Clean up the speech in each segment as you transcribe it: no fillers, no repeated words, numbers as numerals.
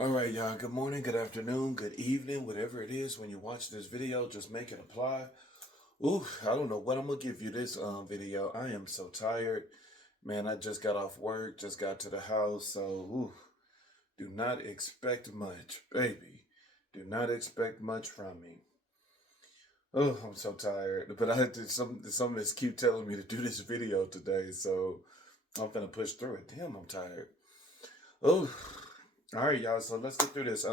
All right, y'all. Good morning, good afternoon, good evening, whatever it is when you watch this video, just make it apply. Ooh, I don't know what I'm gonna give you this video. I am so tired, man. I just got off work, just got to the house, so do not expect much, baby. Do not expect much from me. Oh, I'm so tired, but I had to some of this keep telling me to do this video today, so I'm gonna push through it. Damn, I'm tired. Oh, all right, y'all. So let's get through this.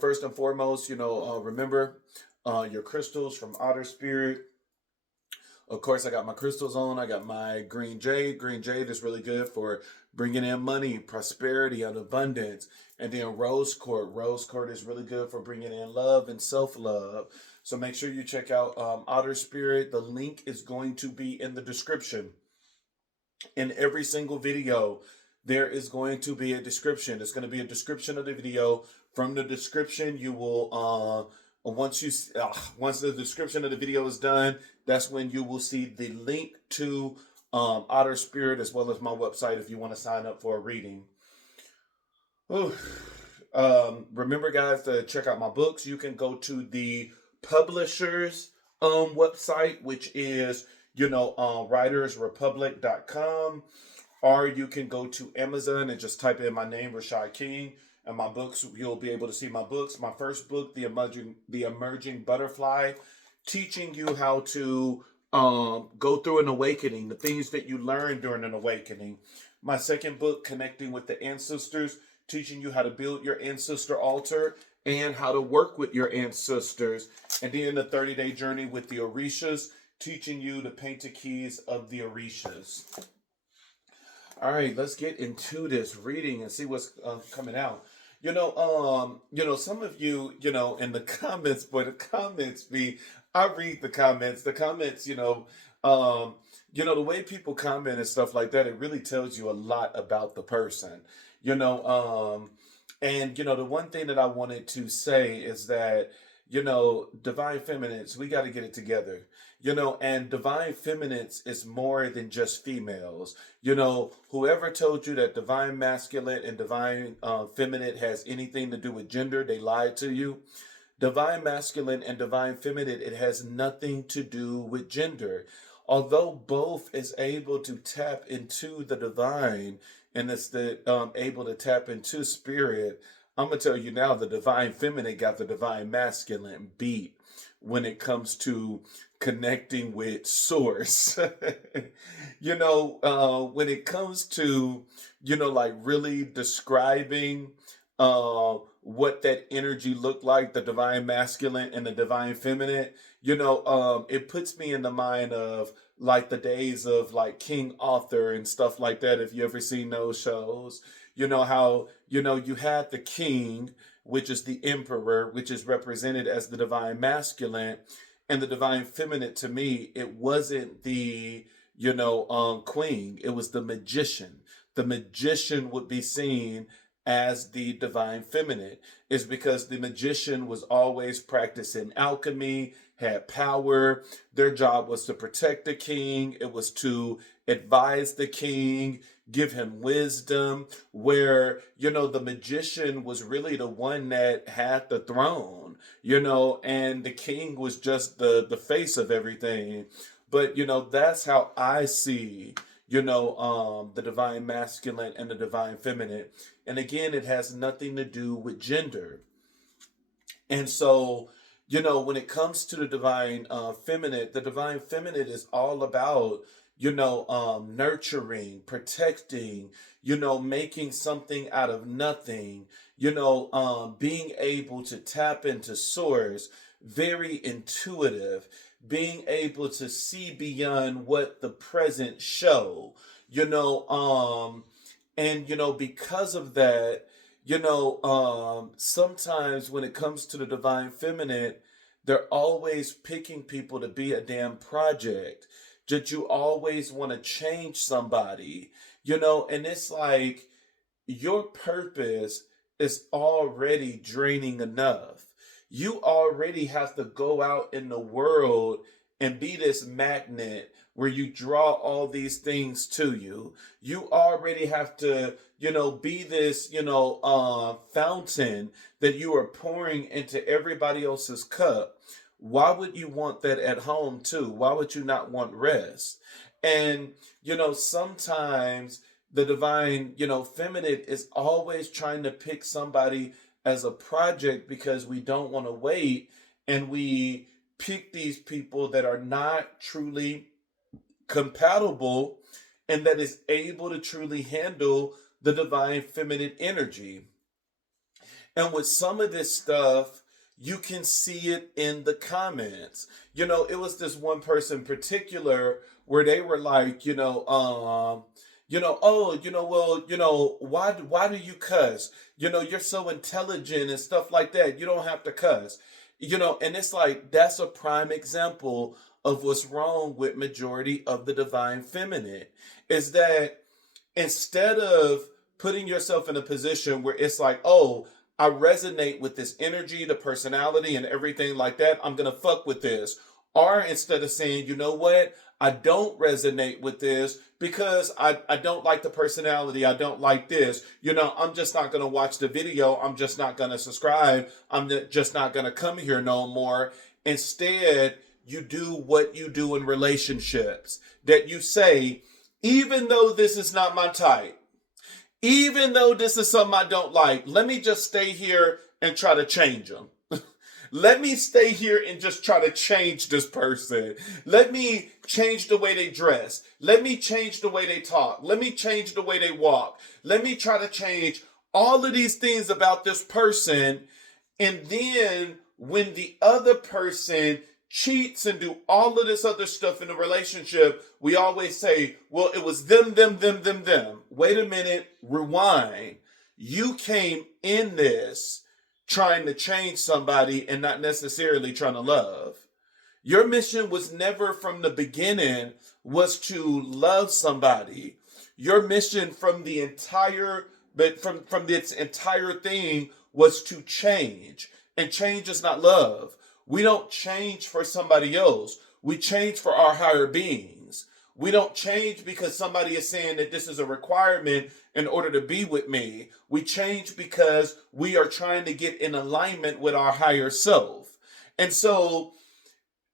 First and foremost, remember your crystals from Otter Spirit. Of course, I got my crystals on. I got my green jade. Green jade is really good for bringing in money, prosperity, and abundance. And then rose quartz. Rose quartz is really good for bringing in love and self love. So make sure you check out Otter Spirit. The link is going to be in the description. In every single video, there is going to be a description. It's going to be a description of the video. From the description, you will once the description of the video is done, that's when you will see the link to Otter Spirit as well as my website if you want to sign up for a reading. Ooh. Remember, guys, to check out my books. You can go to the publisher's website, which is writersrepublic.com, or you can go to Amazon and just type in my name, Rashad King, and my books. You'll be able to see my books. My first book, The Emerging Butterfly, teaching you how to go through an awakening, the things that you learn during an awakening. My second book, Connecting with the Ancestors, teaching you how to build your ancestor altar and how to work with your ancestors. And then the 30-day journey with the Orishas, teaching you the painted keys of the Orishas. All right, let's get into this reading and see what's coming out. Some of you, in the comments, boy, the comments I read the comments. The comments, the way people comment and stuff like that, it really tells you a lot about the person. You know, and the one thing that I wanted to say is that, divine feminines, we got to get it together. And divine feminines is more than just females. Whoever told you that divine masculine and divine feminine has anything to do with gender, they lied to you. Divine masculine and divine feminine, it has nothing to do with gender. Although both is able to tap into the divine and it's able to tap into spirit, I'm gonna tell you now, the divine feminine got the divine masculine beat when it comes to connecting with source. When it comes to, like really describing what that energy looked like, the divine masculine and the divine feminine, it puts me in the mind of like the days of like King Arthur and stuff like that. If you ever seen those shows, how, you had the king, which is the emperor, which is represented as the divine masculine, and the divine feminine. To me, it wasn't the queen, it was the magician. The magician would be seen as the divine feminine, is because the magician was always practicing alchemy, had power. Their job was to protect the king, it was to advise the king, give him wisdom, where the magician was really the one that had the throne, and the king was just the face of everything. But that's how I see the divine masculine and the divine feminine. And again, it has nothing to do with gender. And so, when it comes to the divine feminine is all about, nurturing, protecting, making something out of nothing, being able to tap into source, very intuitive, being able to see beyond what the present show, and because of that, sometimes when it comes to the divine feminine, they're always picking people to be a damn project. That you always want to change somebody, and it's like your purpose is already draining enough. You already have to go out in the world and be this magnet where you draw all these things to you. You already have to, be this, fountain that you are pouring into everybody else's cup. Why would you want that at home too? Why would you not want rest? And, sometimes the divine, feminine is always trying to pick somebody as a project because we don't want to wait, and we pick these people that are not truly compatible and that is able to truly handle the divine feminine energy. And with some of this stuff, you can see it in the comments. It was this one person in particular where they were like, oh, well, why do you cuss? You're so intelligent and stuff like that. You don't have to cuss. And it's like, that's a prime example of what's wrong with majority of the divine feminine, is that instead of putting yourself in a position where it's like, oh, I resonate with this energy, the personality, and everything like that, I'm going to fuck with this. Or instead of saying, you know what, I don't resonate with this because I don't like the personality. I don't like this. I'm just not going to watch the video. I'm just not going to subscribe. I'm just not going to come here no more. Instead, you do what you do in relationships, that you say, even though this is not my type, even though this is something I don't like, let me just stay here and try to change them. Let me stay here and just try to change this person. Let me change the way they dress. Let me change the way they talk. Let me change the way they walk. Let me try to change all of these things about this person. And then when the other person cheats and do all of this other stuff in a relationship, we always say, well, it was them. Wait a minute, rewind. You came in this trying to change somebody and not necessarily trying to love. Your mission was never from the beginning was to love somebody. Your mission from the entire, but from this entire thing was to change. And change is not love. We don't change for somebody else. We change for our higher beings. We don't change because somebody is saying that this is a requirement in order to be with me. We change because we are trying to get in alignment with our higher self. And so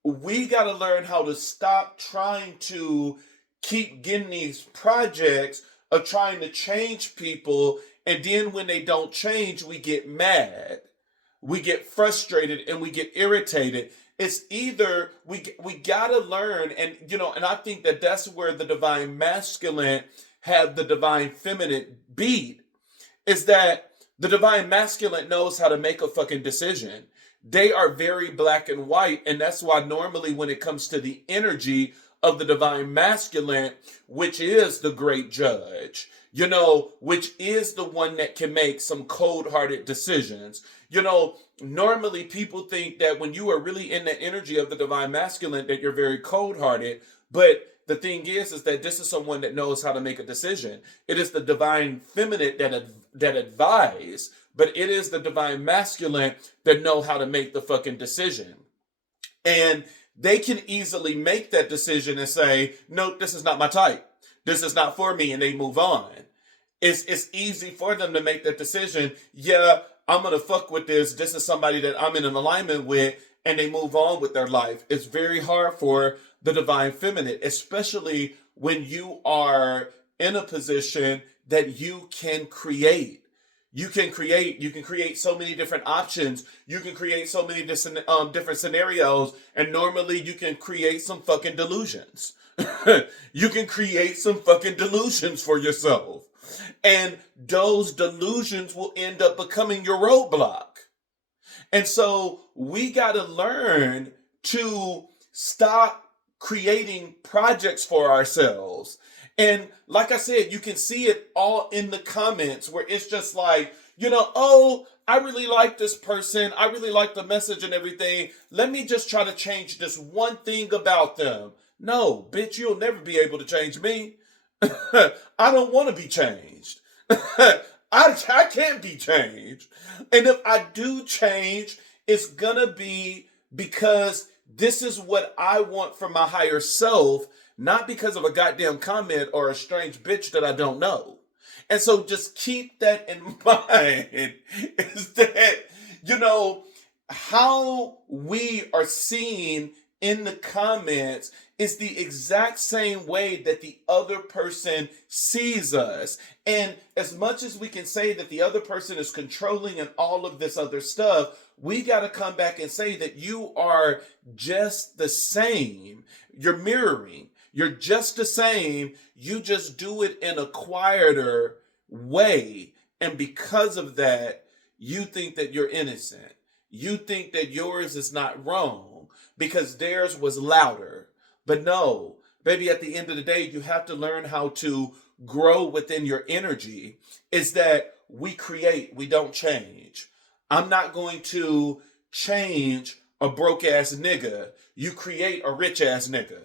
we got to learn how to stop trying to keep getting these projects of trying to change people. And then when they don't change, we get mad. We get frustrated and we get irritated. It's either we gotta learn, and and I think that that's where the divine masculine have the divine feminine beat, is that the divine masculine knows how to make a fucking decision. They are very black and white, and that's why normally when it comes to the energy of the divine masculine, which is the great judge, which is the one that can make some cold-hearted decisions. Normally people think that when you are really in the energy of the divine masculine, that you're very cold-hearted. But the thing is that this is someone that knows how to make a decision. It is the divine feminine that advise, but it is the divine masculine that know how to make the fucking decision. And they can easily make that decision and say, no, this is not my type. This is not for me, and they move on. It's easy for them to make that decision. Yeah, I'm going to fuck with this. This is somebody that I'm in an alignment with, and they move on with their life. It's very hard for the divine feminine, especially when you are in a position that you can create. You can create so many different options. You can create so many different scenarios, and normally you can create some fucking delusions. You can create some fucking delusions for yourself. And those delusions will end up becoming your roadblock. And so we got to learn to stop creating projects for ourselves. And like I said, you can see it all in the comments where it's just like, oh, I really like this person. I really like the message and everything. Let me just try to change this one thing about them. No, bitch, you'll never be able to change me. I don't want to be changed. I can't be changed. And if I do change, it's gonna be because this is what I want from my higher self, not because of a goddamn comment or a strange bitch that I don't know. And so just keep that in mind is that, you know, how we are seen in the comments is the exact same way that the other person sees us. And as much as we can say that the other person is controlling and all of this other stuff, we got to come back and say that you are just the same. You're mirroring. You're just the same. You just do it in a quieter way. And because of that, you think that you're innocent. You think that yours is not wrong because theirs was louder. But no, baby, at the end of the day, you have to learn how to grow within your energy. Is that we create, we don't change. I'm not going to change a broke ass nigga. You create a rich ass nigga.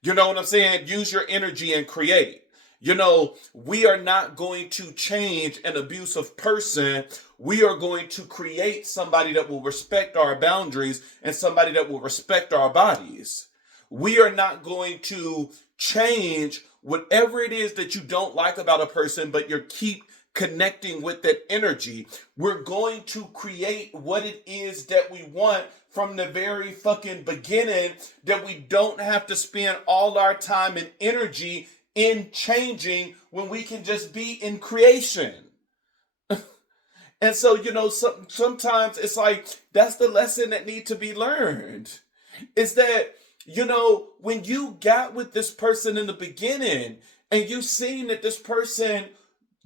You know what I'm saying? Use your energy and create. You know, we are not going to change an abusive person. We are going to create somebody that will respect our boundaries and somebody that will respect our bodies. We are not going to change whatever it is that you don't like about a person, but you keep connecting with that energy. We're going to create what it is that we want from the very fucking beginning, that we don't have to spend all our time and energy in changing when we can just be in creation. And so, you know, sometimes it's like that's the lesson that need to be learned. Is that, you know, when you got with this person in the beginning and you seen that this person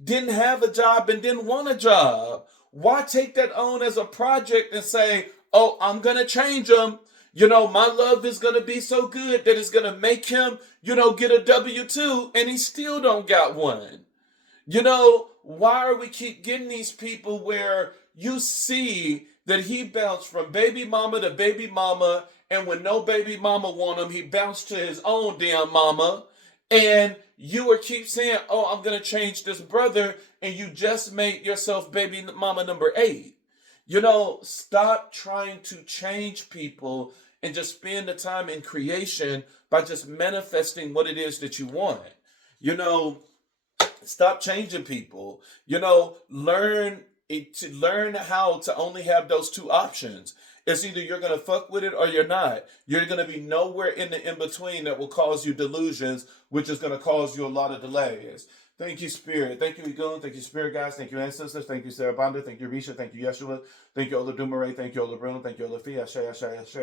didn't have a job and didn't want a job, why take that on as a project and say, oh, I'm going to change him. You know, my love is going to be so good that it's going to make him, you know, get a W-2 and he still don't got one. You know, why are we keep getting these people where you see that he bounced from baby mama to baby mama, and when no baby mama want him, he bounced to his own damn mama, and you are keep saying, oh, I'm going to change this brother, and you just made yourself baby mama number 8. You know, stop trying to change people and just spend the time in creation by just manifesting what it is that you want. You know, stop changing people. You know, learn how to only have those two options. It's either you're going to fuck with it or you're not. You're going to be nowhere in the in-between that will cause you delusions, which is going to cause you a lot of delays. Thank you, Spirit. Thank you, Egun. Thank you, Spirit Guys. Thank you, Ancestors. Thank you, Sarah Banda. Thank you, Risha. Thank you, Yeshua. Thank you, Ola Dumare. Thank you, Ola Bruno. Thank you, Ola Fia. Ashe, Ashe, Ashe.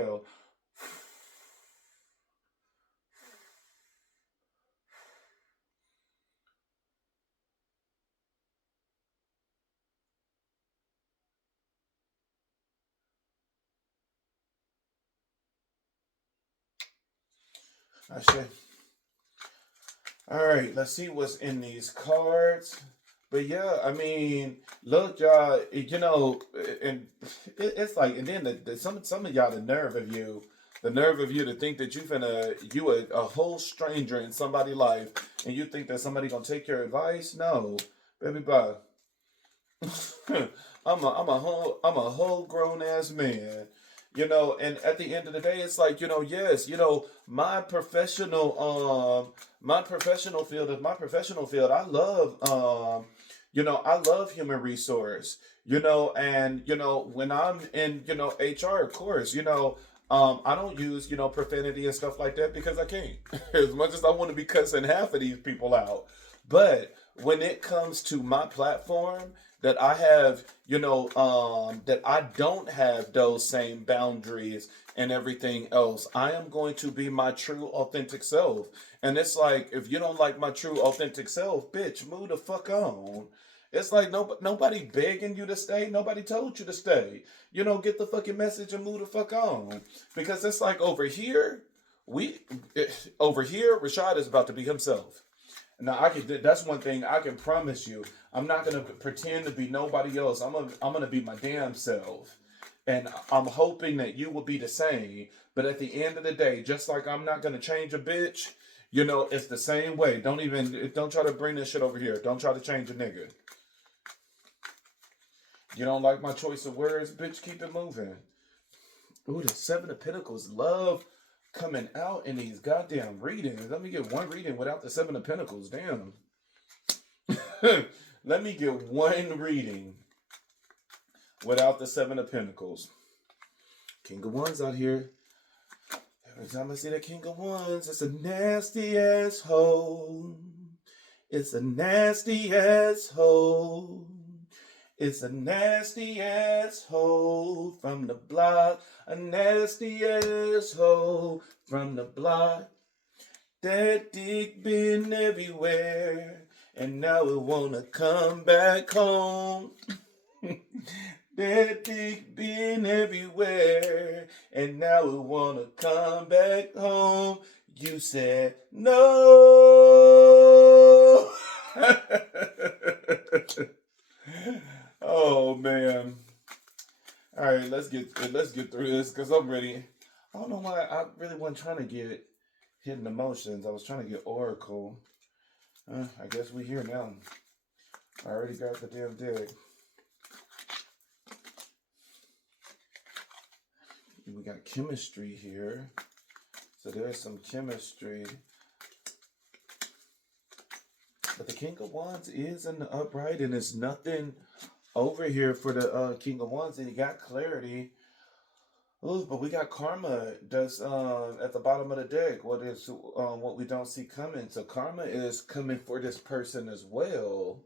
Ashe. All right, let's see what's in these cards. But yeah, I mean, look, y'all, you know, and it's like, and then some of y'all, the nerve of you to think that you a whole stranger in somebody's life, and you think that somebody gonna take your advice? No, baby, bye. I'm a whole grown ass man. You know, and at the end of the day, it's like, you know, yes, you know, my professional field is my professional field. I love you know, I love human resource, you know, and you know, when I'm in, you know, HR, of course, you know, I don't use, you know, profanity and stuff like that because I can't. As much as I want to be cussing half of these people out. But when it comes to my platform, that I have, you know, that I don't have those same boundaries and everything else. I am going to be my true, authentic self. And it's like, if you don't like my true, authentic self, bitch, move the fuck on. It's like nobody begging you to stay. Nobody told you to stay. You know, get the fucking message and move the fuck on. Because it's like over here, Rashad is about to be himself. Now that's one thing I can promise you. I'm not gonna pretend to be nobody else. I'm gonna be my damn self. And I'm hoping that you will be the same. But at the end of the day, just like I'm not gonna change a bitch, you know, it's the same way. Don't try to bring this shit over here. Don't try to change a nigga. You don't like my choice of words, bitch, keep it moving. Ooh, the 7 of Pentacles. Love. coming out in these goddamn readings. Let me get one reading without the Seven of Pentacles. Damn. Let me get one reading without the Seven of Pentacles. King of Wands out here. Every time I see that King of Wands, it's a nasty asshole. It's a nasty asshole. It's a nasty asshole from the block. A nasty asshole from the block. That dick been everywhere, and now it wanna come back home. That dick been everywhere, and now it wanna come back home. You said no. Oh man. All right, let's get through this because I'm ready. I don't know why I really wasn't trying to get hidden emotions. I was trying to get oracle. I guess we here now. I already got the damn deck. We got chemistry here. So there's some chemistry. But the King of Wands is in the upright, and it's nothing over here for the King of Wands. And you got clarity. Ooh, but we got karma that's at the bottom of the deck. What we don't see coming. So karma is coming for this person as well.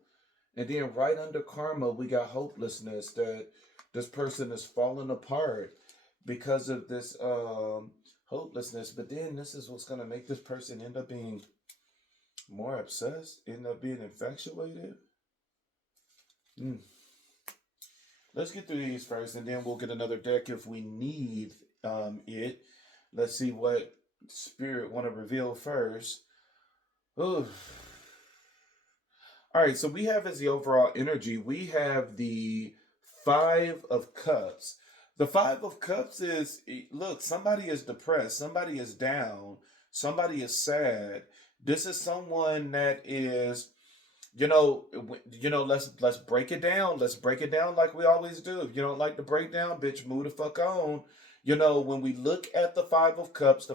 And then right under karma, we got hopelessness, that this person is falling apart because of this hopelessness. But then this is what's going to make this person end up being more obsessed, end up being infatuated. Let's get through these first, and then we'll get another deck if we need it. Let's see what Spirit want to reveal first. Ooh. All right, so we have as the overall energy, we have the Five of Cups. The Five of Cups is, look, somebody is depressed, somebody is down, somebody is sad. This is someone that is, let's break it down. Let's break it down like we always do. If you don't like the breakdown, bitch, move the fuck on. When we look at the Five of Cups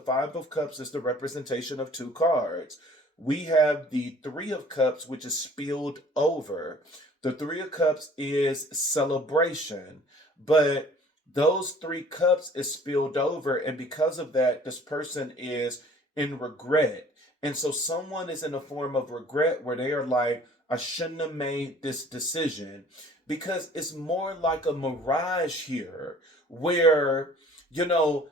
is the representation of two cards. We have the Three of Cups, which is spilled over. The Three of Cups is celebration, but those three cups is spilled over, and because of that, this person is in regret. And so someone is in a form of regret where they are like, I shouldn't have made this decision, because it's more like a mirage here where,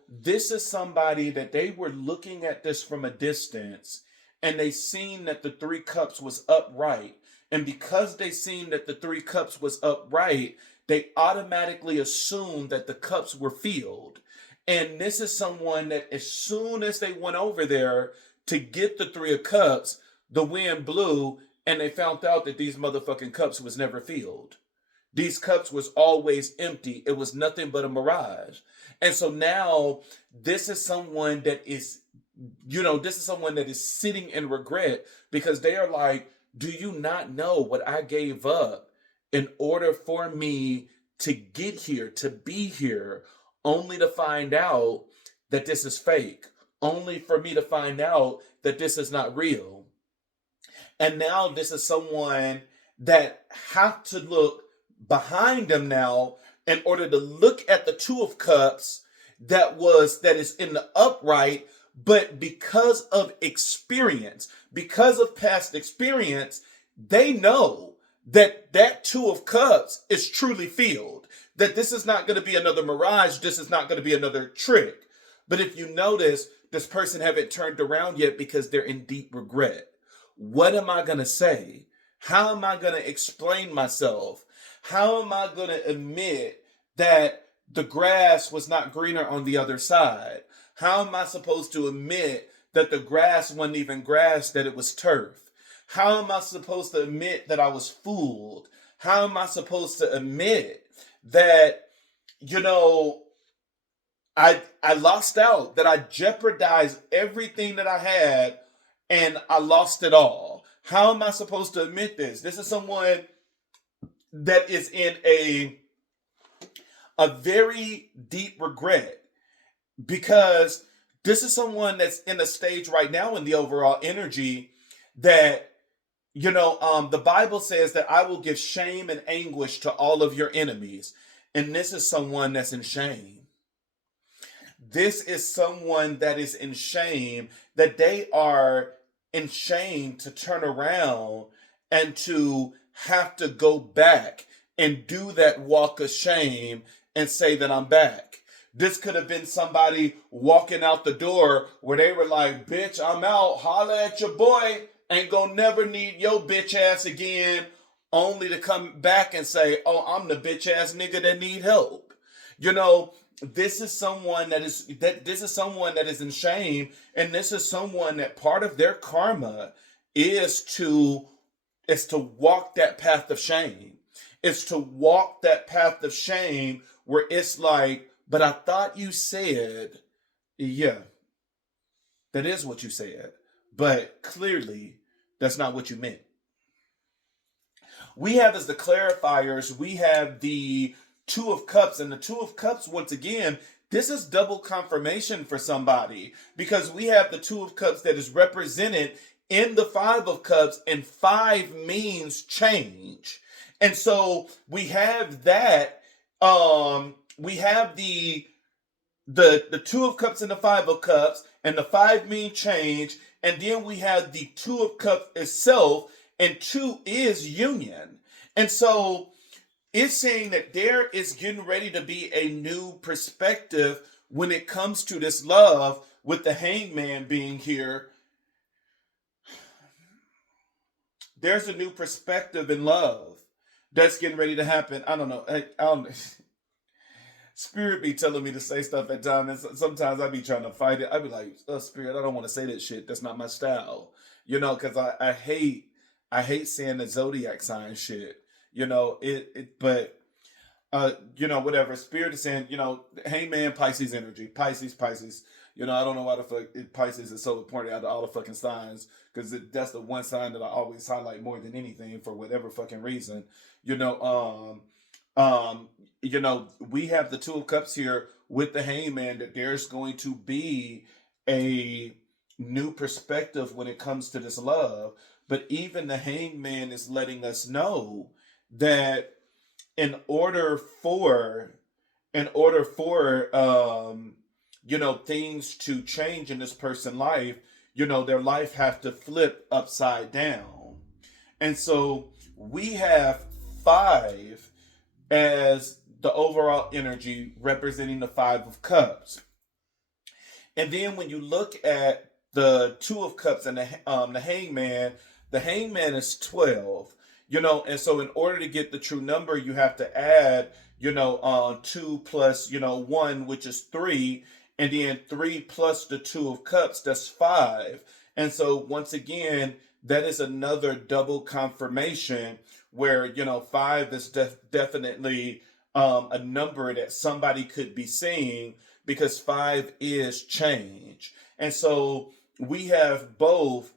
this is somebody that they were looking at this from a distance, and they seen that the Three Cups was upright. And because they seen that the Three Cups was upright, they automatically assumed that the cups were filled. And this is someone that as soon as they went over there to get the Three of Cups, the wind blew, and they found out that these motherfucking cups was never filled. These cups was always empty. It was nothing but a mirage. And so now this is someone that is, sitting in regret, because they are like, do you not know what I gave up in order for me to get here, to be here, only to find out that this is fake, only for me to find out that this is not real. And now this is someone that have to look behind them now in order to look at the Two of Cups that is in the upright, but because of experience, because of past experience, they know that that Two of Cups is truly filled, that this is not going to be another mirage, this is not going to be another trick. But if you notice, this person haven't turned around yet because they're in deep regret. What am I going to say? How am I going to explain myself? How am I going to admit that the grass was not greener on the other side? How am I supposed to admit that the grass wasn't even grass, that it was turf? How am I supposed to admit that I was fooled? How am I supposed to admit that, I lost out, that I jeopardized everything that I had and I lost it all? How am I supposed to admit this? This is someone that is in a very deep regret, because This is someone that's in a stage right now in the overall energy that, the Bible says that I will give shame and anguish to all of your enemies. And this is someone that's in shame. This is someone that is in shame, that they are in shame to turn around and to have to go back and do that walk of shame and say that I'm back. This could have been somebody walking out the door where they were like, bitch, I'm out. Holla at your boy. Ain't gonna never need your bitch ass again. Only to come back and say, oh, I'm the bitch ass nigga that need help. You know, this is someone that is in shame, and this is someone that part of their karma is to walk that path of shame. It's to walk that path of shame where it's like, but I thought you said, yeah, that is what you said, but clearly that's not what you meant. We have as the clarifiers, we have the Two of Cups, and the Two of Cups, once again, this is double confirmation for somebody, because we have the Two of Cups that is represented in the Five of Cups, and five means change. And so we have that. We have the Two of Cups and the Five of Cups, and the five mean change, and then we have the Two of Cups itself, and two is union. And so it's saying that there is getting ready to be a new perspective when it comes to this love, with the Hangman being here. There's a new perspective in love that's getting ready to happen. I don't know. I don't, Spirit be telling me to say stuff at times, and sometimes I be trying to fight it. I be like, oh, Spirit, I don't want to say that shit. That's not my style. Because I hate saying the zodiac sign shit. But whatever. Spirit is saying, Hangman, Pisces energy, Pisces. I don't know why the fuck Pisces is so important out of all the fucking signs, because that's the one sign that I always highlight more than anything for whatever fucking reason. We have the Two of Cups here with the Hangman, that there's going to be a new perspective when it comes to this love. But even the Hangman is letting us know that in order for things to change in this person's life, their life have to flip upside down. And so we have five as the overall energy representing the Five of Cups. And then when you look at the Two of Cups and the Hangman is 12. And so in order to get the true number, you have to add, 2 plus, 1, which is 3, and then 3 plus the Two of Cups, that's 5. And so once again, that is another double confirmation where, 5 is definitely a number that somebody could be seeing, because 5 is change. And so we have both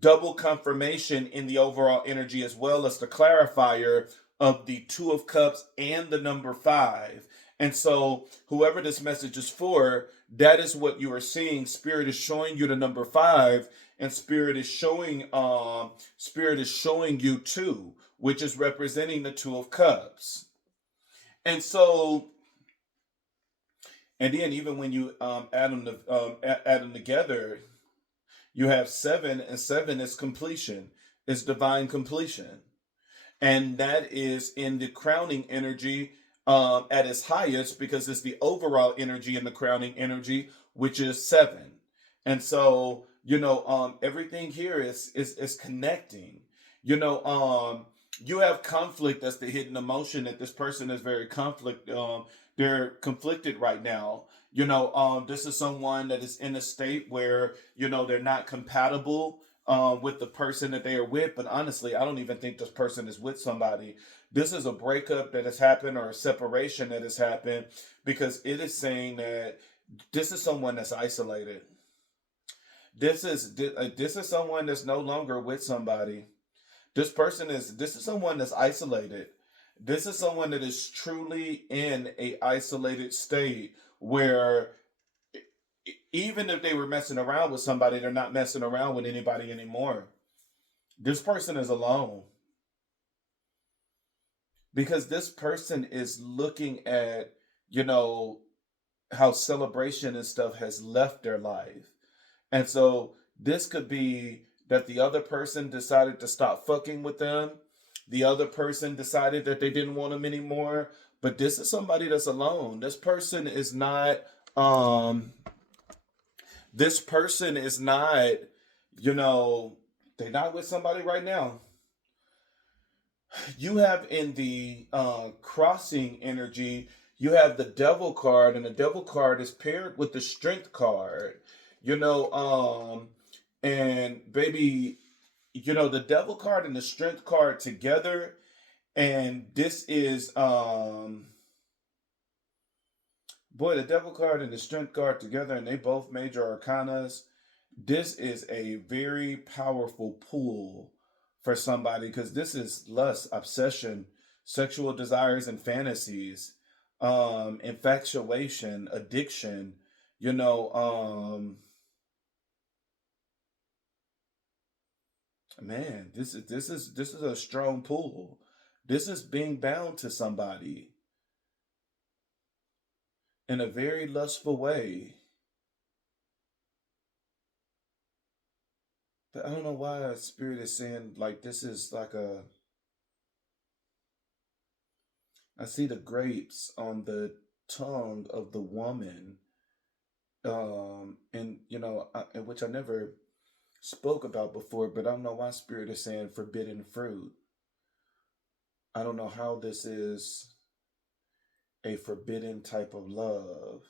double confirmation in the overall energy, as well as the clarifier of the Two of Cups and the number 5. And so whoever this message is for, that is what you are seeing. Spirit is showing you the number 5, and Spirit is showing you 2, which is representing the Two of Cups. And so, and then even when you add them together, you have 7, and 7 is completion. It's divine completion. And that is in the crowning energy at its highest, because it's the overall energy in the crowning energy, which is 7. And so, everything here is connecting. You have conflict. That's the hidden emotion, that this person is very they're conflicted right now. This is someone that is in a state where, they're not compatible with the person that they are with. But honestly, I don't even think this person is with somebody. This is a breakup that has happened, or a separation that has happened, because it is saying that this is someone that's isolated. This is someone that's no longer with somebody. This is someone that's isolated. This is someone that is truly in a isolated state, where Even if they were messing around with somebody, they're not messing around with anybody anymore. This person is alone because this person is looking at, you know, how celebration and stuff has left their life. And so this could be that the other person decided to stop fucking with them. The other person decided that they didn't want them anymore. But this is somebody that's alone. Um this person is not, you know, they're not with somebody right now. You have in the crossing energy, you have the devil card, and the devil card is paired with the strength card. You know, and baby, the devil card and the strength card together, and this is boy, the devil card and the strength card together, and they both major arcanas. This is a very powerful pull for somebody because this is lust, obsession, sexual desires and fantasies, infatuation, addiction. You know, man, this is a strong pull. This is being bound to somebody in a very lustful way. But I don't know why Spirit is saying like this is like a. I see the grapes on the tongue of the woman, and which I never spoke about before, but I don't know why Spirit is saying forbidden fruit. I don't know how this is a forbidden type of love.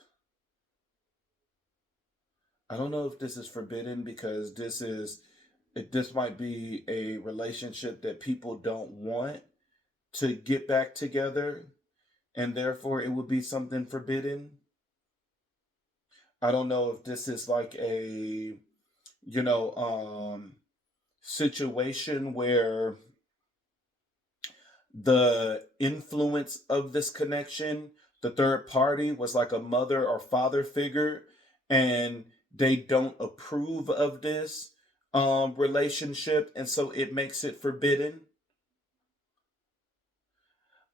I don't know if this is forbidden because this might be a relationship that people don't want to get back together, and therefore it would be something forbidden. I don't know if this is like a, you know, situation where the influence of this connection, the third party was like a mother or father figure, and they don't approve of this relationship, and so it makes it forbidden.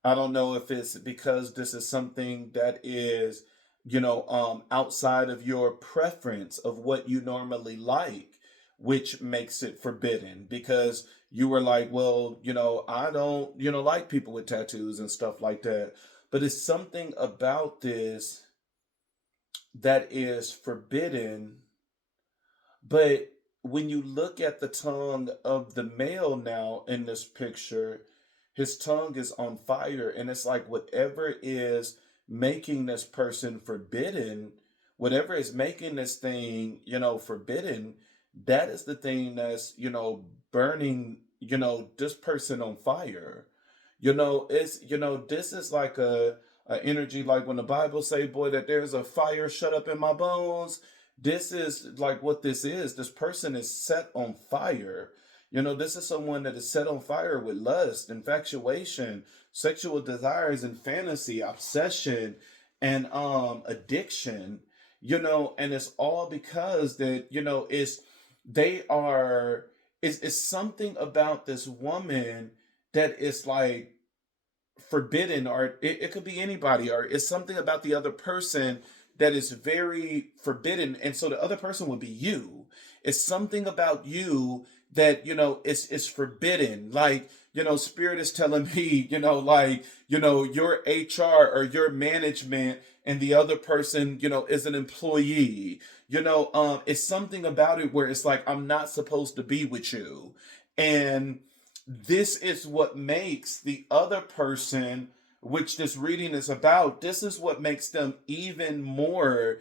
I don't know if it's because this is something that is, outside of your preference of what you normally like, which makes it forbidden because you were like, well, I don't, like people with tattoos and stuff like that. But it's something about this that is forbidden. But when you look at the tongue of the male now in this picture, his tongue is on fire. And it's like whatever is making this person forbidden, whatever is making this thing, forbidden, that is the thing that's, burning, this person on fire. This is like a energy like when the Bible say, boy, that there's a fire shut up in my bones. This is like what this is. This person is set on fire. This is someone that is set on fire with lust, infatuation, sexual desires and fantasy, obsession, and addiction. And it's all because that, they are it's something about this woman that is like forbidden, or it could be anybody, or it's something about the other person that is very forbidden, and so the other person would be you. It's something about you that it's forbidden, like Spirit is telling me, like your HR or your management, and the other person is an employee. It's something about it where it's like, I'm not supposed to be with you. And this is what makes the other person, which this reading is about, this is what makes them even more,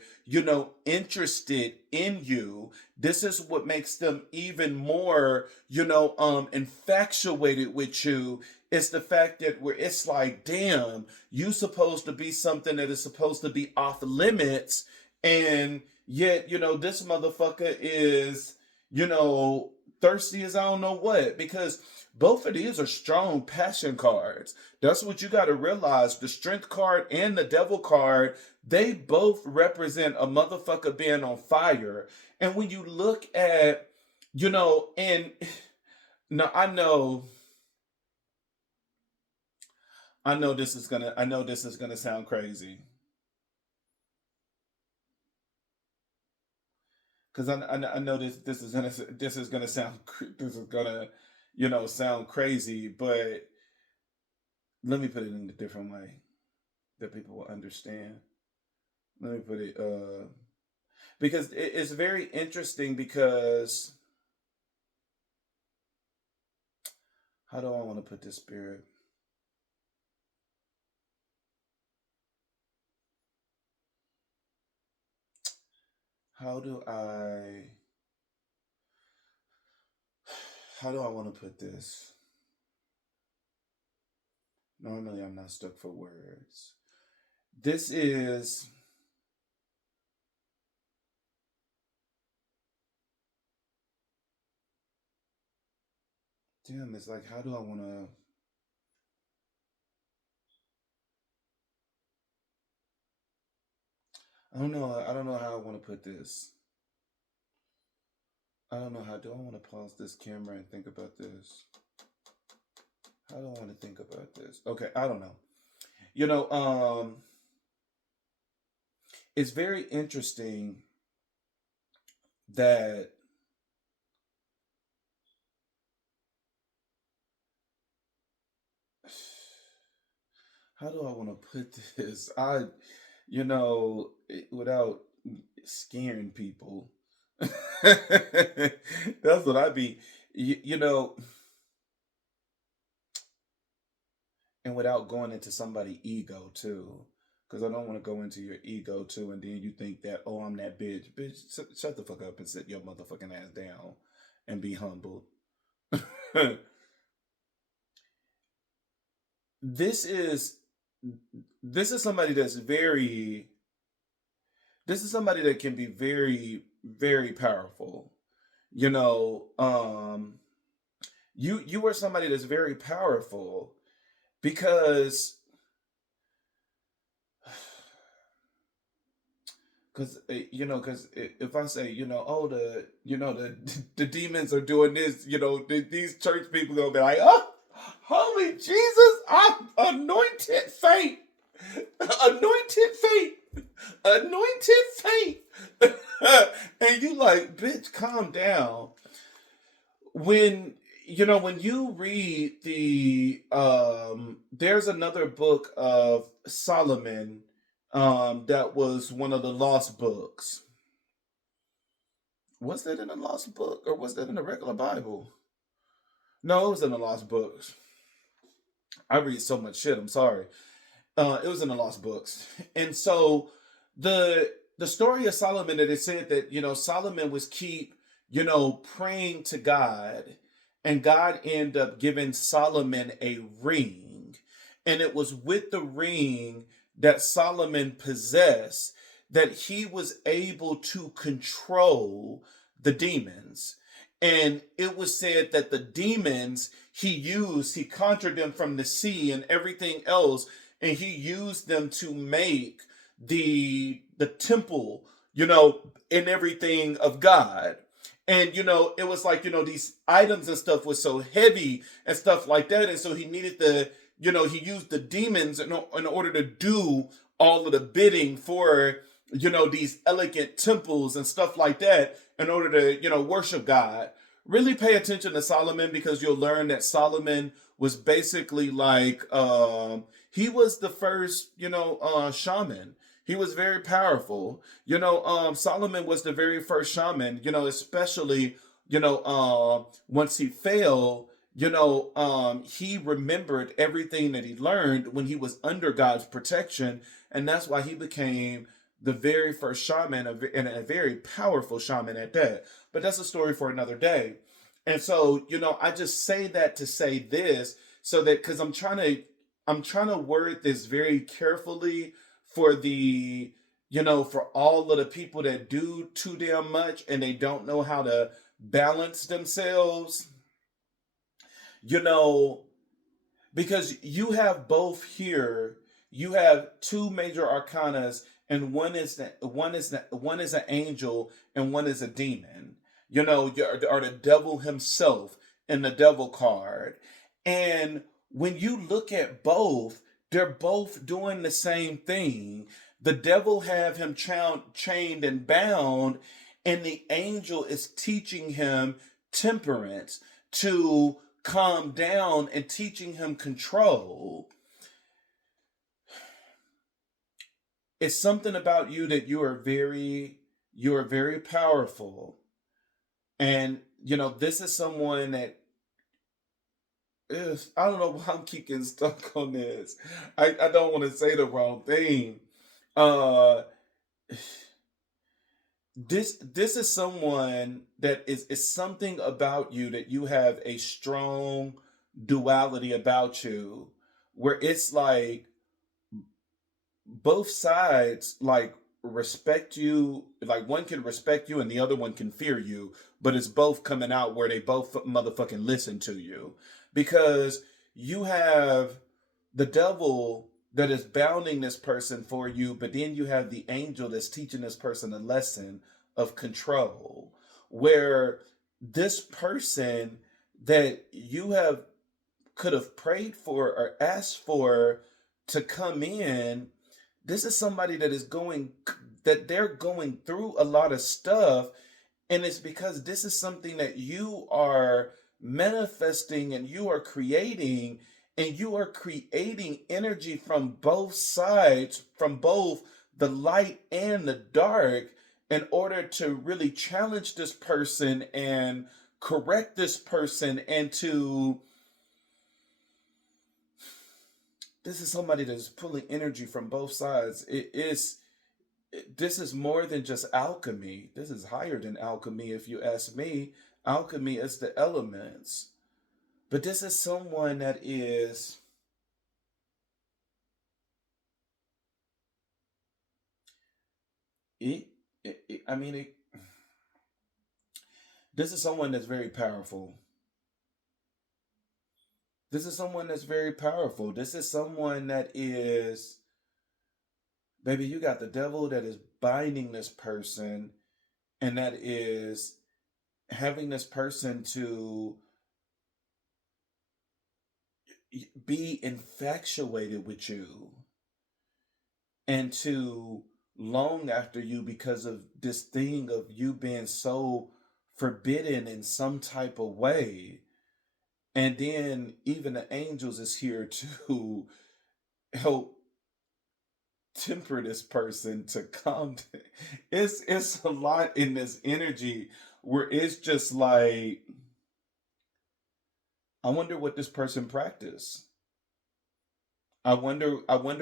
interested in you. This is what makes them even more, infatuated with you. It's the fact that where it's like, damn, you supposed to be something that is supposed to be off limits, and yet, this motherfucker is, you know, thirsty as I don't know what, because both of these are strong passion cards. That's what you got to realize. The strength card and the devil card, they both represent a motherfucker being on fire. And when you look at, and now I know this is gonna sound crazy, because I know this is gonna sound this is gonna sound crazy, but let me put it in a different way that people will understand. Let me put it because it's very interesting, because how do I want to put this, spirit? How do I how do I want to put this? Normally I'm not stuck for words. This is damn, it's like, how do I want to I don't know how I want to put this. I don't know how. Do I want to pause this camera and think about this? How do I want to think about this? Okay, I don't know. You know, it's very interesting that how do I want to put this? Without scaring people. That's what I be, you know, and without going into somebody's ego too. Because I don't want to go into your ego too, and then you think that, oh, I'm that bitch. Bitch, shut the fuck up and sit your motherfucking ass down and be humble. this is this is somebody that's very this is somebody that can be very, very powerful. You know, you are somebody that's very powerful, because if I say, oh, the demons are doing this, these church people gonna be like, oh, holy Jesus, I'm anointed faith, anointed faith, anointed faith. And you like, bitch, calm down. When when you read there's another book of Solomon, that was one of the lost books. Was that in a lost book, or was that in the regular Bible? No, it was in the lost books. I read so much shit, I'm sorry. It was in the lost books. And so the story of Solomon, that it said that, Solomon was keep, praying to God, and God ended up giving Solomon a ring. And it was with the ring that Solomon possessed that he was able to control the demons. And it was said that the demons he conjured them from the sea and everything else, and he used them to make the temple, and everything of God. And it was like, these items and stuff was so heavy and stuff like that, and so he needed he used the demons in order to do all of the bidding for these elegant temples and stuff like that, in order to worship God. Really pay attention to Solomon, because you'll learn that Solomon was basically like, he was the first shaman. He was very powerful. Solomon was the very first shaman. Especially once he fell. He remembered everything that he learned when he was under God's protection, and that's why he became the very first shaman, and a very powerful shaman at that. But that's a story for another day. And so, I just say that to say this, so that, because I'm trying to word this very carefully for for all of the people that do too damn much, and they don't know how to balance themselves, you know, because you have both here. You have two major arcanas, and one is an angel, and one is a demon. You know, or the devil himself in the devil card. And when you look at both, they're both doing the same thing. The devil have him chained and bound, and the angel is teaching him temperance, to calm down, and teaching him control. It's something about you that you are very powerful. And you know, this is someone that is, I don't know why I'm keeping stuck on this. I don't want to say the wrong thing. Uh this is someone that is something about you that you have a strong duality about you, where it's like both sides like respect you, like one can respect you and the other one can fear you, but it's both coming out where they both motherfucking listen to you, because you have the devil that is bounding this person for you, but then you have the angel that's teaching this person a lesson of control, where this person that you have could have prayed for or asked for to come in, this is somebody that is going, that they're going through a lot of stuff, and it's because this is something that you are manifesting and you are creating, and you are creating energy from both sides, from both the light and the dark, in order to really challenge this person and correct this person, and to, this is somebody that is pulling energy from both sides. This is more than just alchemy. This is higher than alchemy, if you ask me. Alchemy is the elements. But this is someone that is, it, I mean, this is someone that's very powerful. This is someone that's very powerful. This is someone that is, baby, you got the devil that is binding this person, and that is having this person to be infatuated with you, and to long after you, because of this thing of you being so forbidden in some type of way. And then even the angels is here to help temper this person to calm down. It's a lot in this energy, where it's just like, I wonder what this person practiced. I wonder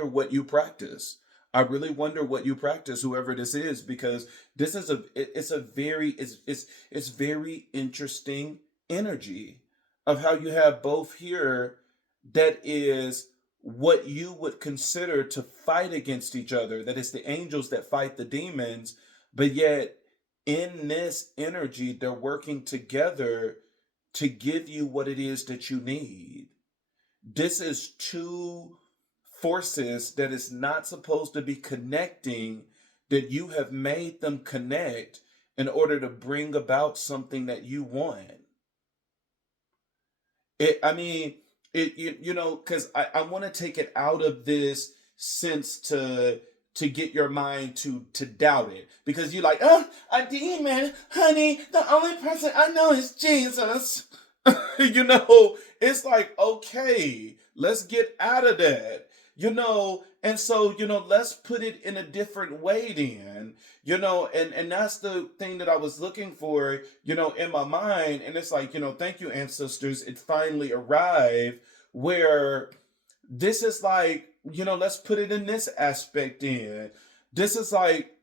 what you practice. I really wonder what you practice, whoever this is, because this is it's a very, it's very interesting energy of how you have both here, that is what you would consider to fight against each other, that is the angels that fight the demons, but yet in this energy they're working together to give you what it is that you need. This is two forces that is not supposed to be connecting, that you have made them connect in order to bring about something that you want. I mean, you know, because I want to take it out of this sense to get your mind to doubt it, because you're like, oh, a demon, honey, the only person I know is Jesus. You know, it's like, okay, let's get out of that, you know. And so, you know, let's put it in a different way then, you know. And that's the thing that I was looking for, you know, in my mind. And it's like, you know, thank you, ancestors, it finally arrived, where this is like, you know, let's put it in this aspect in. This is like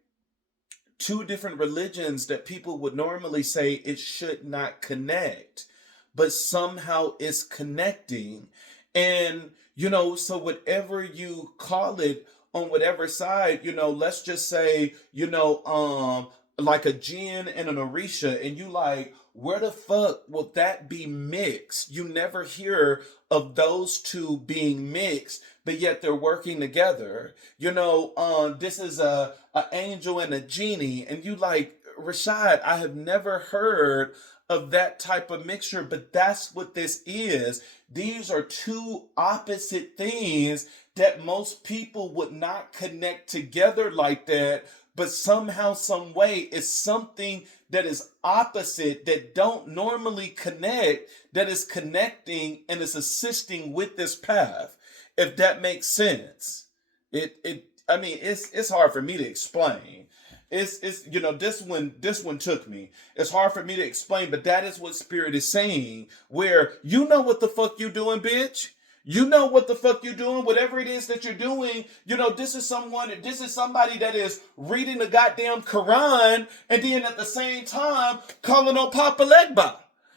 two different religions that people would normally say it should not connect, but somehow it's connecting. And, you know, so whatever you call it on whatever side, you know, let's just say, you know, like a Jin and an Orisha, and you like, where the fuck will that be mixed? You never hear of those two being mixed, but yet they're working together. This is a angel and a genie, and you like, Rashad, I have never heard of that type of mixture, but that's what this is. These are two opposite things that most people would not connect together like that, but somehow, some way, it's something that is opposite, that don't normally connect, that is connecting and is assisting with this path. If that makes sense. It's hard for me to explain. It's this one took me. It's hard for me to explain, but that is what Spirit is saying. Where you know what the fuck you doing, bitch. You know what the fuck you doing, whatever it is that you're doing. This is somebody that is reading the goddamn Quran and then at the same time calling on Papa Legba.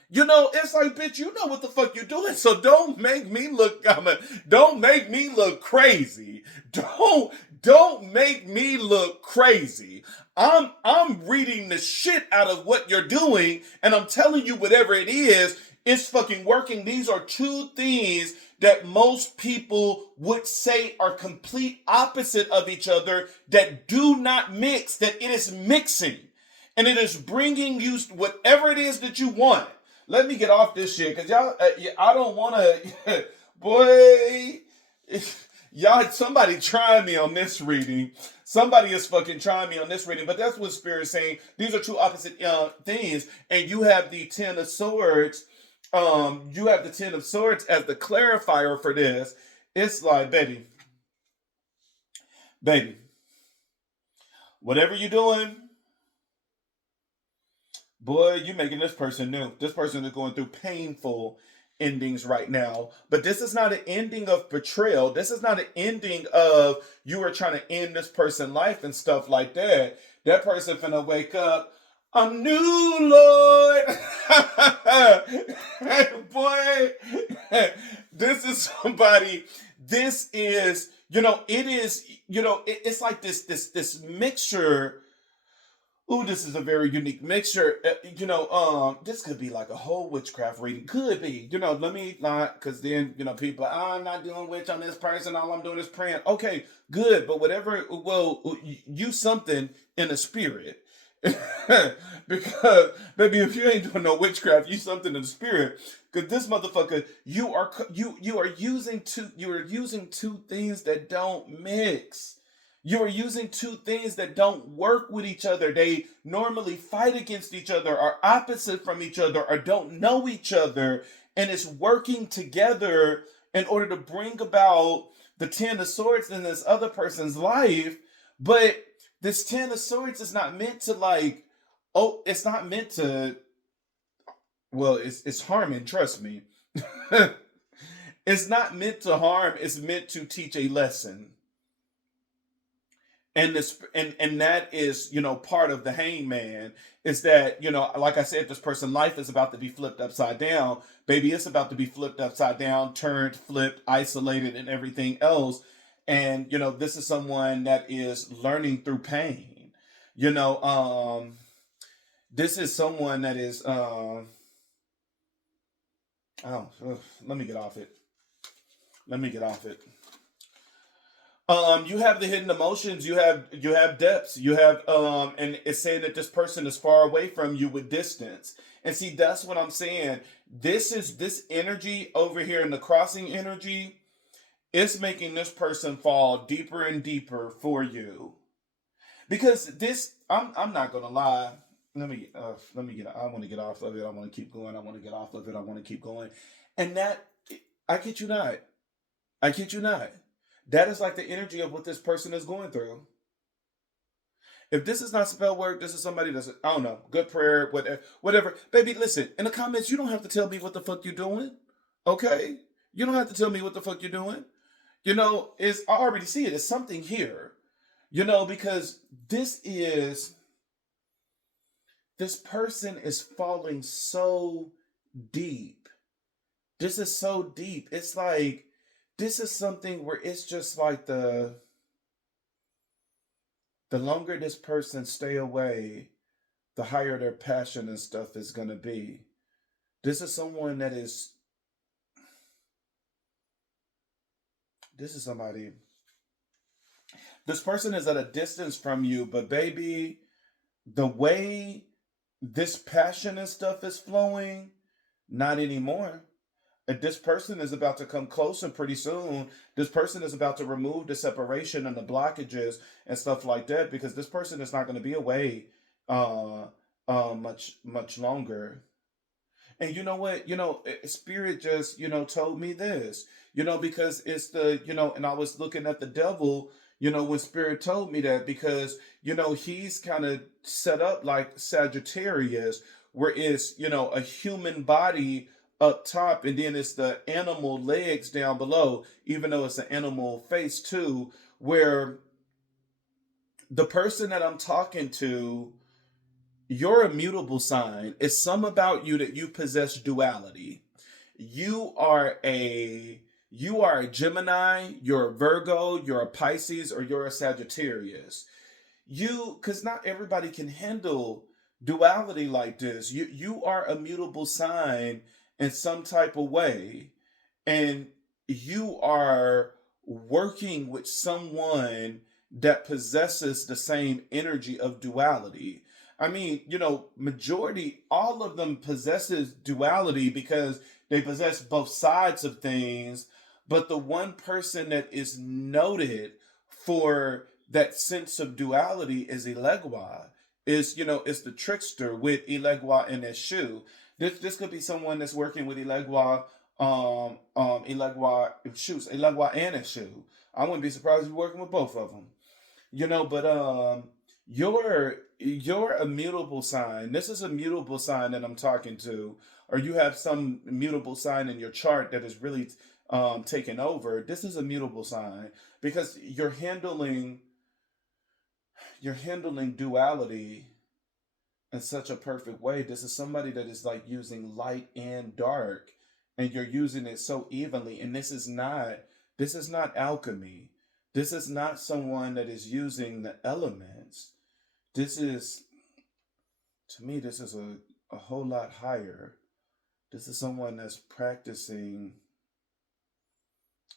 It's like, bitch, you know what the fuck you're doing. So don't make me look, don't make me look crazy. Don't make me look crazy. I'm reading the shit out of what you're doing, and I'm telling you whatever it is, it's fucking working. These are two things that most people would say are complete opposite of each other, that do not mix, that it is mixing. And it is bringing you whatever it is that you want. Let me get off this shit, because y'all, I don't want to, boy, y'all, somebody trying me on this reading. Somebody is fucking trying me on this reading, but that's what Spirit is saying. These are two opposite things, and you have the Ten of Swords. You have the Ten of Swords as the clarifier for this. It's like, baby, whatever you're doing, boy, you making this person new. This person is going through painful endings right now. But this is not an ending of betrayal. This is not an ending of you are trying to end this person's life and stuff like that. That person finna wake up. I'm new, Lord. Boy, this is somebody. This is, it is, it's like this mixture. Ooh, this is a very unique mixture. This could be like a whole witchcraft reading. Could be. Let me not, because then, people, I'm not doing witch on this person. All I'm doing is praying. Okay, good. But whatever, well, use something in the spirit. Because, baby, if you ain't doing no witchcraft, use something in the spirit. Because this motherfucker, you are using two things that don't mix. You are using two things that don't work with each other. They normally fight against each other, are opposite from each other, or don't know each other. And it's working together in order to bring about the Ten of Swords in this other person's life. But this Ten of Swords is not meant to it's not meant to, well, it's harming, trust me. It's not meant to harm, it's meant to teach a lesson. And that is, part of the hangman is that, like I said, this person's life is about to be flipped upside down. Baby, it's about to be flipped upside down, turned, flipped, isolated, and everything else. And, this is someone that is learning through pain. This is someone that is, let me get off it. You have the hidden emotions, you have depths, you have and it's saying that this person is far away from you with distance. And see, that's what I'm saying. This energy over here in the crossing energy, it's making this person fall deeper and deeper for you. Because I'm not gonna lie. Let me get. I want to get off of it. I want to keep going. I want to get off of it. I want to keep going. And that, I kid you not. I kid you not. That is like the energy of what this person is going through. If this is not spell work, this is somebody that's, I don't know, good prayer, whatever. Baby, listen, in the comments, you don't have to tell me what the fuck you're doing. Okay? You don't have to tell me what the fuck you're doing. I already see it. It's something here. Because this person is falling so deep. This is so deep. It's like, this is something where it's just like the longer this person stay away, the higher their passion and stuff is going to be. This is someone that is, this is somebody, this person is at a distance from you, but baby, the way this passion and stuff is flowing, not anymore. And this person is about to come closer pretty soon. This person is about to remove the separation and the blockages and stuff like that, because this person is not going to be away uh, much longer. And you know what? Spirit just, told me this, because it's the, and I was looking at the devil, when Spirit told me that, because, he's kind of set up like Sagittarius, where it's, a human body up top, and then it's the animal legs down below, even though it's an animal face too, where the person that I'm talking to, your immutable sign is some about you that you possess duality. You are a Gemini, you're a Virgo, you're a Pisces, or you're a Sagittarius. Because not everybody can handle duality like this. You are a mutable sign in some type of way, and you are working with someone that possesses the same energy of duality. I mean, majority, all of them possesses duality because they possess both sides of things. But the one person that is noted for that sense of duality is Elegua. Is the trickster with Elegua in his shoe. This could be someone that's working with Elegua, Elegua shoes, Elegua and his shoe. I wouldn't be surprised if you're working with both of them. But your immutable sign. This is a mutable sign that I'm talking to, or you have some mutable sign in your chart that is really taken over. This is a mutable sign because you're handling duality in such a perfect way. This is somebody that is like using light and dark, and you're using it so evenly. And this is not alchemy. This is not someone that is using the elements. This is, to me, this is a whole lot higher. This is someone that's practicing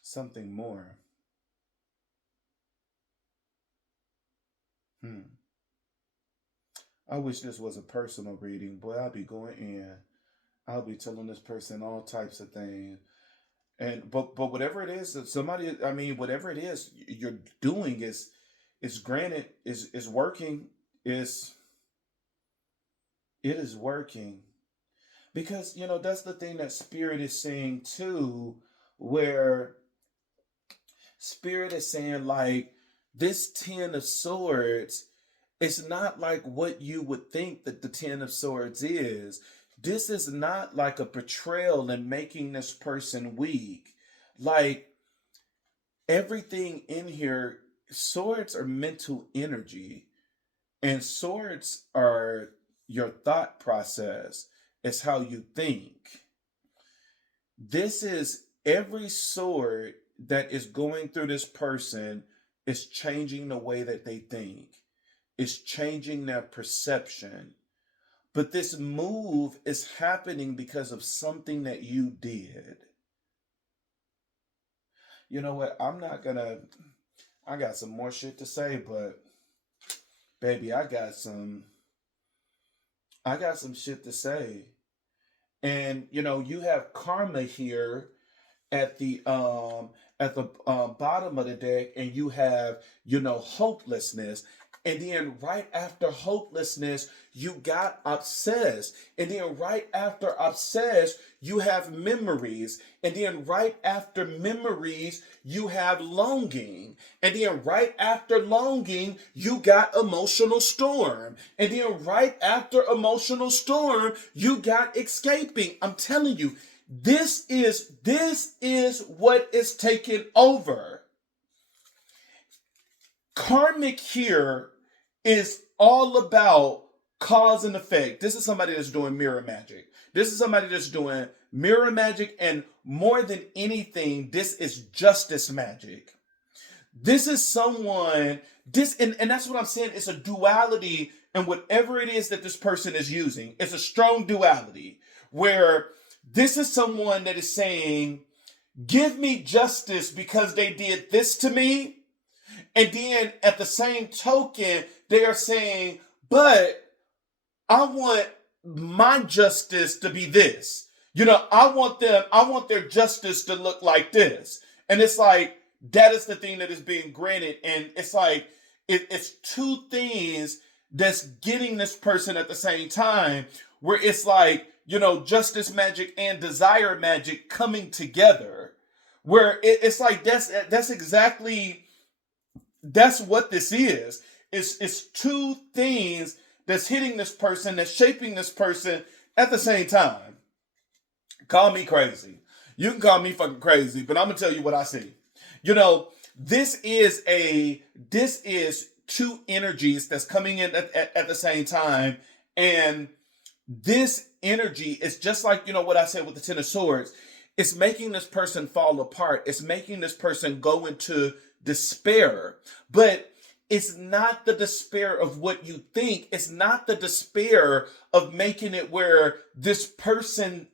something more. Hmm. I wish this was a personal reading. Boy, I'll be going in. I'll be telling this person all types of things. And but whatever it is, whatever it is you're doing is granted, is working, is it is working. Because that's the thing that Spirit is saying too, where Spirit is saying, like, this Ten of Swords, it's not like what you would think that the Ten of Swords is. This is not like a betrayal and making this person weak. Like, everything in here, swords are mental energy, and swords are your thought process. It's how you think. This is every sword that is going through this person is changing the way that they think. It's changing their perception. But this move is happening because of something that you did. You know what? I got some more shit to say, but baby, I got some shit to say. And you have karma here at the bottom of the deck, and you have hopelessness, and then right after hopelessness you got obsessed, and then right after obsessed you have memories, and then right after memories you have longing, and then right after longing you got emotional storm, and then right after emotional storm you got escaping. I'm telling you, this is what is taking over. Karmic here is all about cause and effect. This is somebody that's doing mirror magic. This is somebody that's doing mirror magic, and more than anything, this is justice magic. This is someone, and that's what I'm saying. It's a duality and whatever it is that this person is using, it's a strong duality where this is someone that is saying, give me justice because they did this to me. And then at the same token, they are saying, but I want my justice to be this. I want their justice to look like this. And it's like, that is the thing that is being granted. And it's like, it's two things that's getting this person at the same time, where it's like, justice magic and desire magic coming together. Where it's like, that's exactly, that's what this is. It's two things that's hitting this person, that's shaping this person at the same time. Call me crazy. You can call me fucking crazy, but I'm gonna tell you what I see. This is two energies that's coming in at the same time, and this energy is just like what I said with the Ten of Swords. It's making this person fall apart. It's making this person go into despair, but it's not the despair of what you think. It's not the despair of making it where this person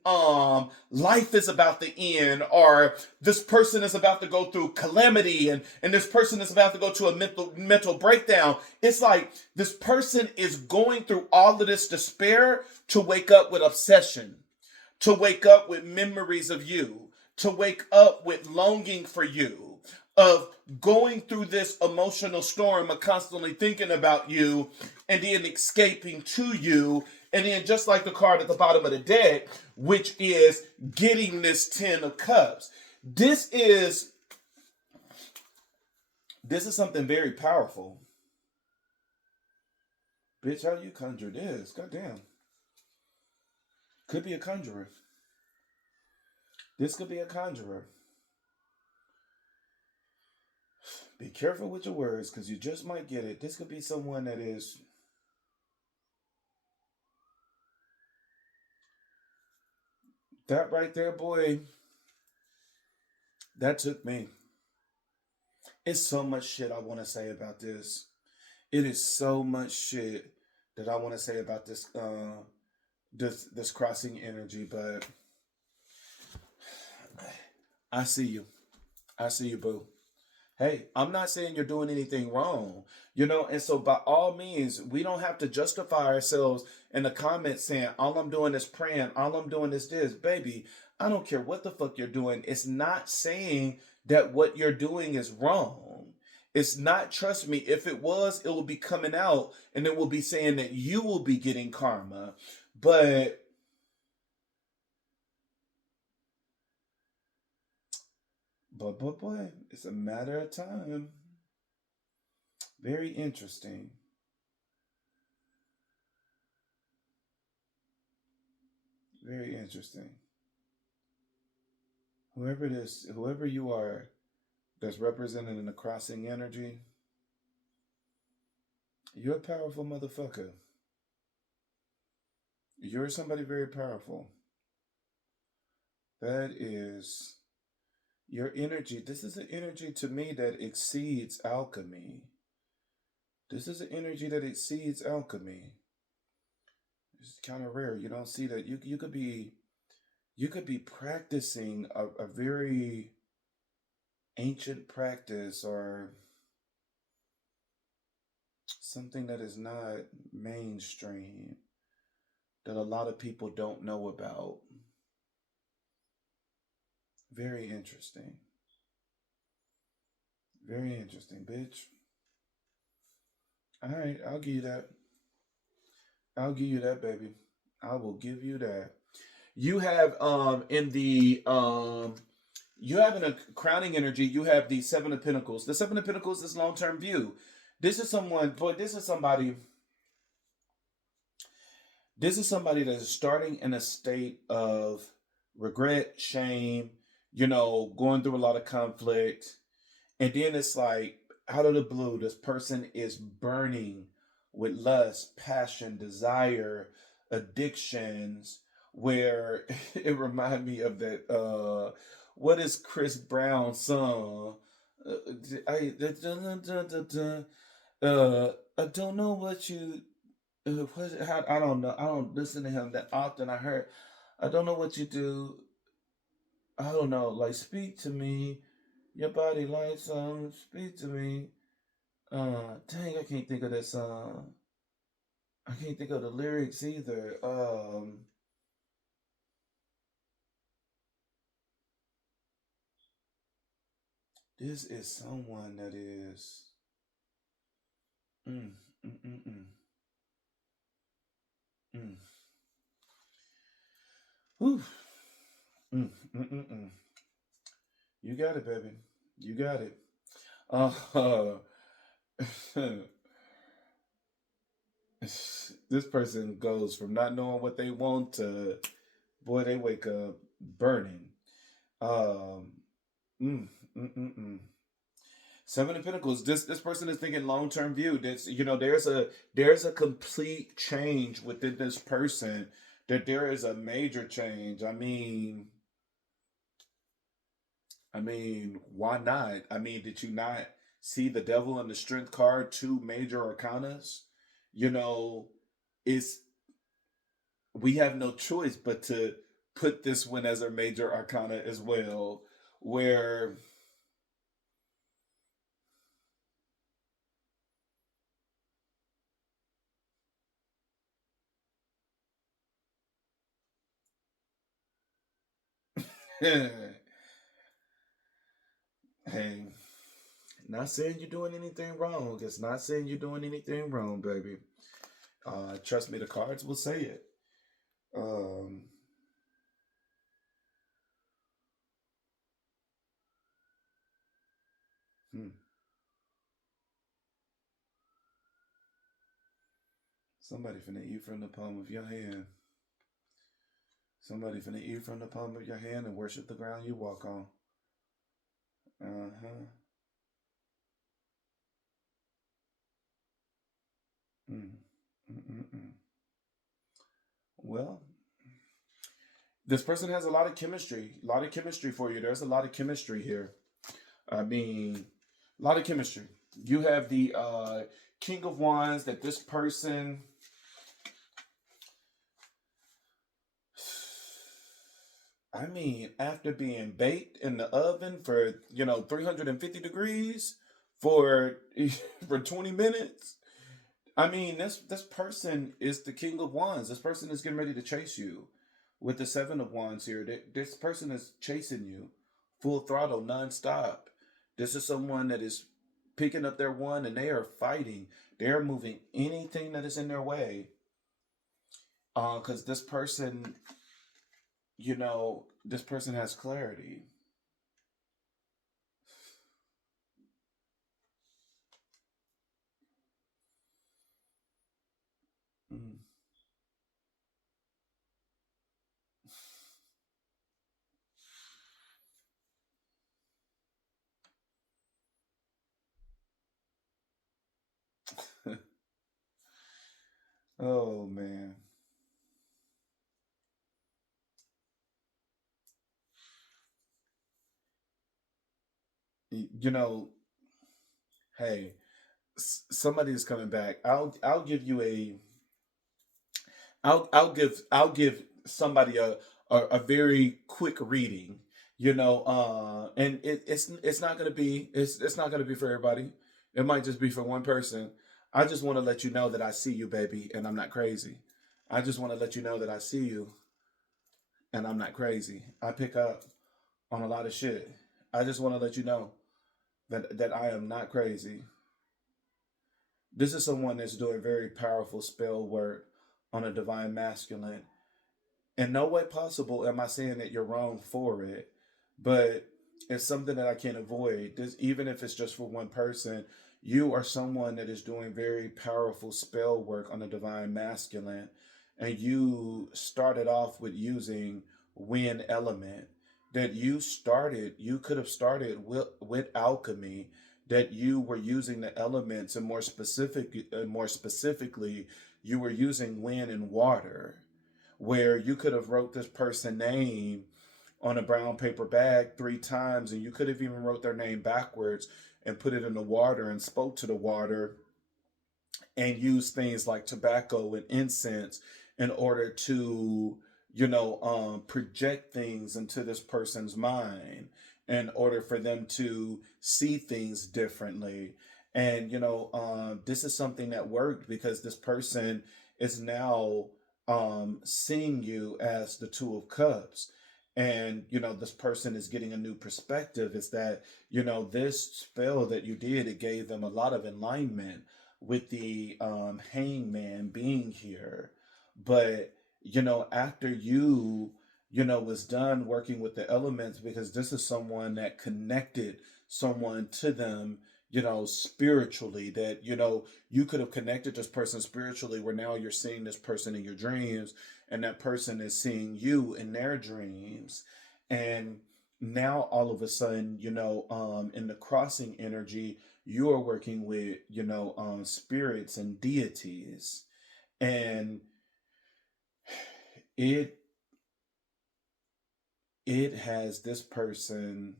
life is about to end, or this person is about to go through calamity, and this person is about to go to a mental breakdown. It's like this person is going through all of this despair to wake up with obsession, to wake up with memories of you, to wake up with longing for you, of going through this emotional storm of constantly thinking about you and then escaping to you. And then just like the card at the bottom of the deck, which is getting this 10 of Cups. This is something very powerful. Bitch, how you conjure this? Goddamn. Could be a conjurer. This could be a conjurer. Be careful with your words, because you just might get it. This could be someone that is... That right there, boy, that took me. It's so much shit I want to say about this. It is so much shit that I want to say about this this crossing energy, but I see you. I see you, boo. Hey, I'm not saying you're doing anything wrong, and so by all means, we don't have to justify ourselves in the comments saying, all I'm doing is praying, all I'm doing is this. Baby, I don't care what the fuck you're doing. It's not saying that what you're doing is wrong. It's not, trust me, if it was, it will be coming out and it will be saying that you will be getting karma. But boy, it's a matter of time. Very interesting. Very interesting. Whoever it is, whoever you are that's represented in the crossing energy, you're a powerful motherfucker. You're somebody very powerful. That is your energy. This is an energy to me that exceeds alchemy. This is an energy that exceeds alchemy. It's kind of rare. You don't see that. You could be practicing a very ancient practice, or something that is not mainstream, that a lot of people don't know about. Very interesting. Very interesting, bitch. All right, I'll give you that. I'll give you that, baby. I will give you that. You have you have in a crowning energy, you have the Seven of Pentacles. The Seven of Pentacles is long-term view. This is someone, boy, this is somebody that is starting in a state of regret, shame, going through a lot of conflict. And then it's like, out of the blue, this person is burning with lust, passion, desire, addictions, where it reminded me of that, what is Chris Brown's song? I don't know what you how, I don't know. I don't listen to him that often. I heard. I don't know what you do. I don't know. Like, speak to me. Your body like some. Speak to me. Dang, I can't think of that song. I can't think of the lyrics either. This is someone that is. Mm, mm, mm, mm, mm. Whew. Mm, mm, mm, mm. You got it, baby. You got it. Uh, this person goes from not knowing what they want to, boy, they wake up burning. Um, mm, mm, mm, mm. Seven of Pentacles. This person is thinking long term view. This, there's a complete change within this person. That there is a major change. I mean, why not? I mean, did you not see the Devil and the Strength card? Two major arcanas. You know, it's we have no choice but to put this one as a major arcana as well. Where hey, not saying you're doing anything wrong. It's not saying you're doing anything wrong, baby. Trust me, the cards will say it. Um, hmm. Somebody finna eat from the palm of your hand. Somebody finna eat from the palm of your hand and worship the ground you walk on. Uh huh. Mm. Mm-mm-mm. Well, this person has a lot of chemistry. A lot of chemistry for you. There's a lot of chemistry here. I mean, a lot of chemistry. You have the King of Wands that this person. I mean, after being baked in the oven for 350 degrees for for 20 minutes. I mean, this person is the King of Wands. This person is getting ready to chase you with the Seven of Wands here. This person is chasing you full throttle, nonstop. This is someone that is picking up their one and they are fighting. They're moving anything that is in their way. Because this person has clarity. Mm. Oh man. You know, hey, somebody is coming back. I'll give you a I'll give somebody a very quick reading, and it's not gonna be it's not gonna be for everybody. It might just be for one person. I just want to let you know that I see you, baby, and I'm not crazy. I just want to let you know that I see you and I'm not crazy. I pick up on a lot of shit. I just want to let you know that I am not crazy. This is someone that's doing very powerful spell work on a divine masculine. In no way possible am I saying that you're wrong for it, but it's something that I can't avoid. This, even if it's just for one person, you are someone that is doing very powerful spell work on the divine masculine, and you started off with using wind element. That you could have started with alchemy. That you were using the elements, and more specifically, you were using wind and water where you could have wrote this person name on a brown paper bag 3 times and you could have even wrote their name backwards and put it in the water and spoke to the water and use things like tobacco and incense in order to, project things into this person's mind in order for them to see things differently. And this is something that worked because this person is now seeing you as the Two of Cups. And this person is getting a new perspective. Is that this spell that you did, it gave them a lot of alignment with the hangman being here. But after you was done working with the elements, because this is someone that connected someone to them, spiritually, that you could have connected this person spiritually, where now you're seeing this person in your dreams, and that person is seeing you in their dreams. And now all of a sudden, in the crossing energy, you are working with spirits and deities. And it it has this person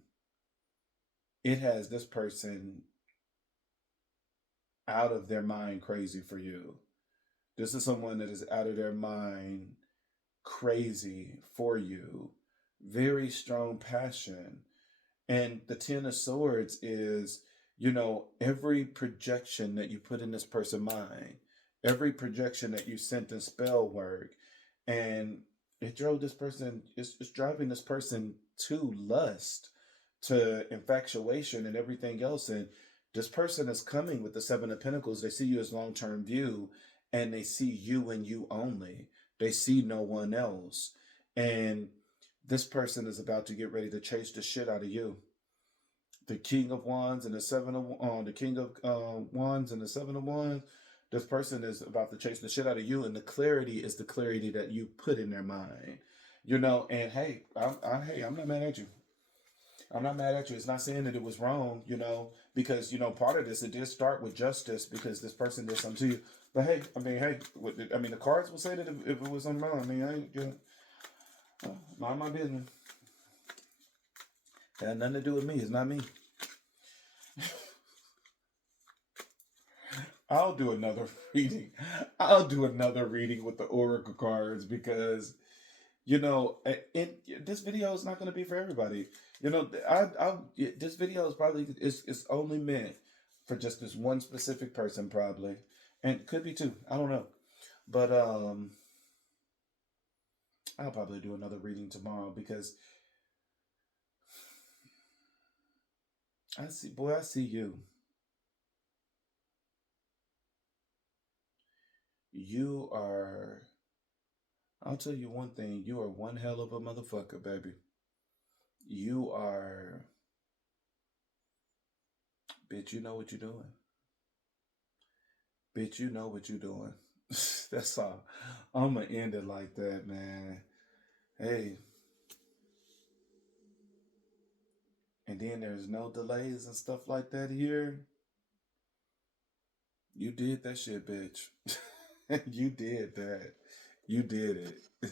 it has this person out of their mind crazy for you. This is someone that is out of their mind crazy for you. Very strong passion. And the Ten of Swords is, every projection that you put in this person's mind, every projection that you sent in spell work, and it's driving this person to lust, to infatuation, and everything else. And this person is coming with the Seven of Pentacles. They see you as long term view, and they see you and you only. They see no one else. And this person is about to get ready to chase the shit out of you. The King of Wands and the King of Wands and the Seven of Wands. This person is about to chase the shit out of you, and the clarity is the clarity that you put in their mind. And hey, I'm not mad at you. I'm not mad at you. It's not saying that it was wrong, because part of this, it did start with justice because this person did something to you. But hey, the cards will say that if it was something wrong. I mean, I ain't, mind my business. It had nothing to do with me. It's not me. I'll do another reading. I'll do another reading with the oracle cards because this video is not going to be for everybody. This video is probably is only meant for just this one specific person, probably, and could be two. I don't know, but I'll probably do another reading tomorrow because I see you. You are. I'll tell you one thing. You are one hell of a motherfucker, baby. You are. Bitch, you know what you're doing. Bitch, you know what you're doing. That's all. I'm going to end it like that, man. Hey. And then there's no delays and stuff like that here. You did that shit, bitch. You did that. You did it.